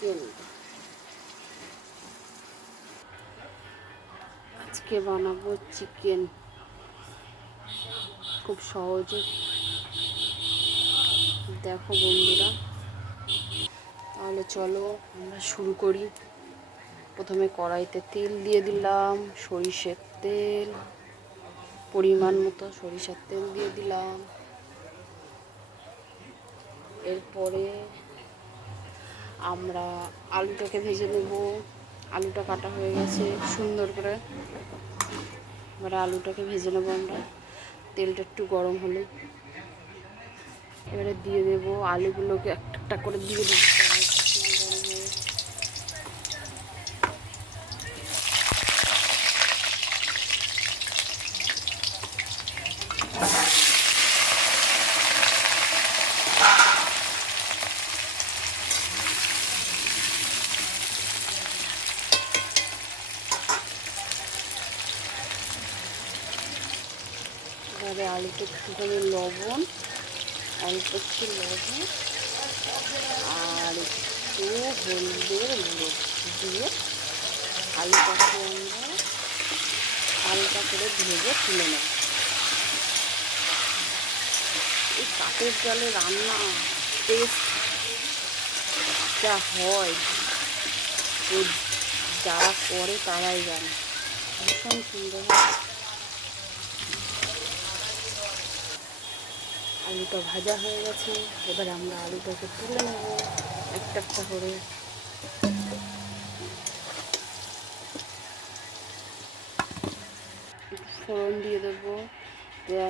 Chicken. আজকে বানাবো chicken. খুব সহজে। দেখো বন্ধুরা। তাহলে চলো আমরা শুরু করি। প্রথমে কড়াইতে তেল দিয়ে দিলাম, সরিষের তেল, পরিমাণ মতো সরিষার তেল দিয়ে দিলাম। এরপরে আমরা আলুটাকে ভেজে নেব। আলুটা কাটা হয়ে গেছে সুন্দর করে। এবার আলুটাকে ভেজে নেব আমরা। তেলটা একটু গরম হলে। এবারে দিয়ে দেবো আলুগুলোকে একটা একটা করে দিয়ে দেবো কড়াইটা তেল গরম হয়ে এবারে আলুতে একটুখানি লবণ অল্প একটু লবণ, আর একটু হলুদের দিয়ে আলুটাকে আমরা হালকা করে ভেজে তুলে নেব। এই কাঠের জলে রান্না টেস্ট যা হয় যারা করে তারাই জানে। ভীষণ সুন্দর হয়। আলুটা ভাজা হয়ে গেছে। এবার আমরা আলুটাকে তুলে নেব একটা একটা করে। ফোড়ন দিয়ে দেবো।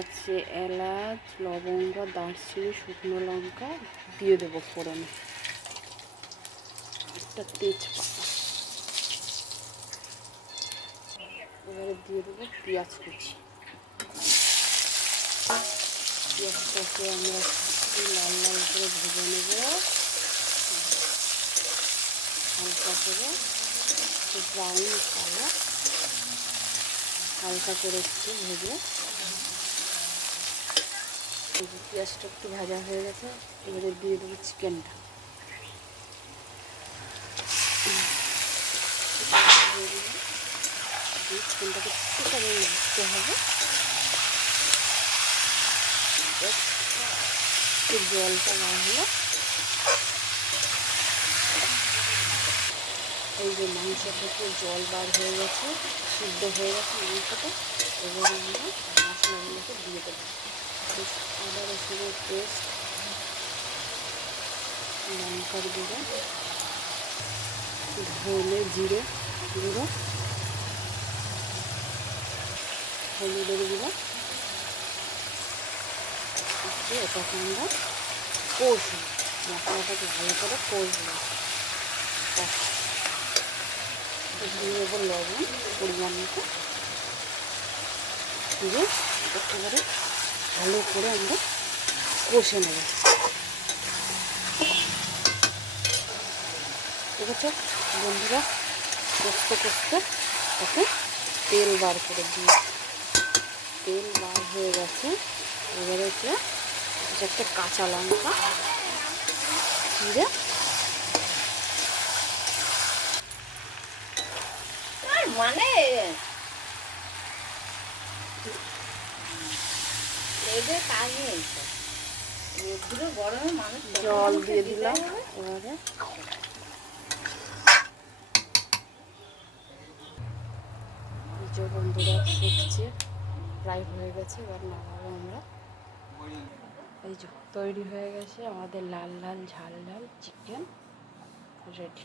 আছে এলাচ, লবঙ্গ, দারচিনি, শুকনো লঙ্কা, দিয়ে দেবো ফোড়নে। একটা তেজপাতা। এবারে দিয়ে দেবো পেঁয়াজ কুচি। পেঁয়াজটাকে আমরা লাল লাল করে ভেজে নেব হালকা করে একটু ব্রাউন কালার হালকা করে একটু ভেজে পেঁয়াজটা একটু ভাজা হয়ে গেছে। এবারে দিয়ে দেবো চিকেনটা। চিকেনটাকে একটু দিতে হবে জলটা না হলে এই যে মাংস থেকে জল বার হয়ে গেছে, সিদ্ধ হয়ে গেছে মাংসটা, এবার আমরা মশলাগুলোকে দিয়ে দেবো। আদা রসুনের পেস্ট লঙ্কার গুঁড়ো, ধনে জিরে গুঁড়ো, হলুদের গুঁড়ো দিয়ে এটাকে আমরা কষবো। মশলাটাকে ভালো করে কষবো। দিয়ে লবণ পরিমাণ মতো। দিয়ে একেবারে ভালো করে আমরা কষে নেব। ঠিক আছে? বন্ধুরা, কষতে কষতে তাকে তেল বার করে দিই। তেল বার হয়ে গেছে। এবারে হচ্ছে একটা কাঁচা লঙ্কা চিড়ে মানে? জল দিয়ে দিলাম এবারে। বন্ধুরা ফুটছে। প্রায় হয়ে গেছে এবার নামাবো আমরা। এই যে তৈরি হয়ে গেছে আমাদের লাল লাল ঝাল লাল চিকেন রেডি।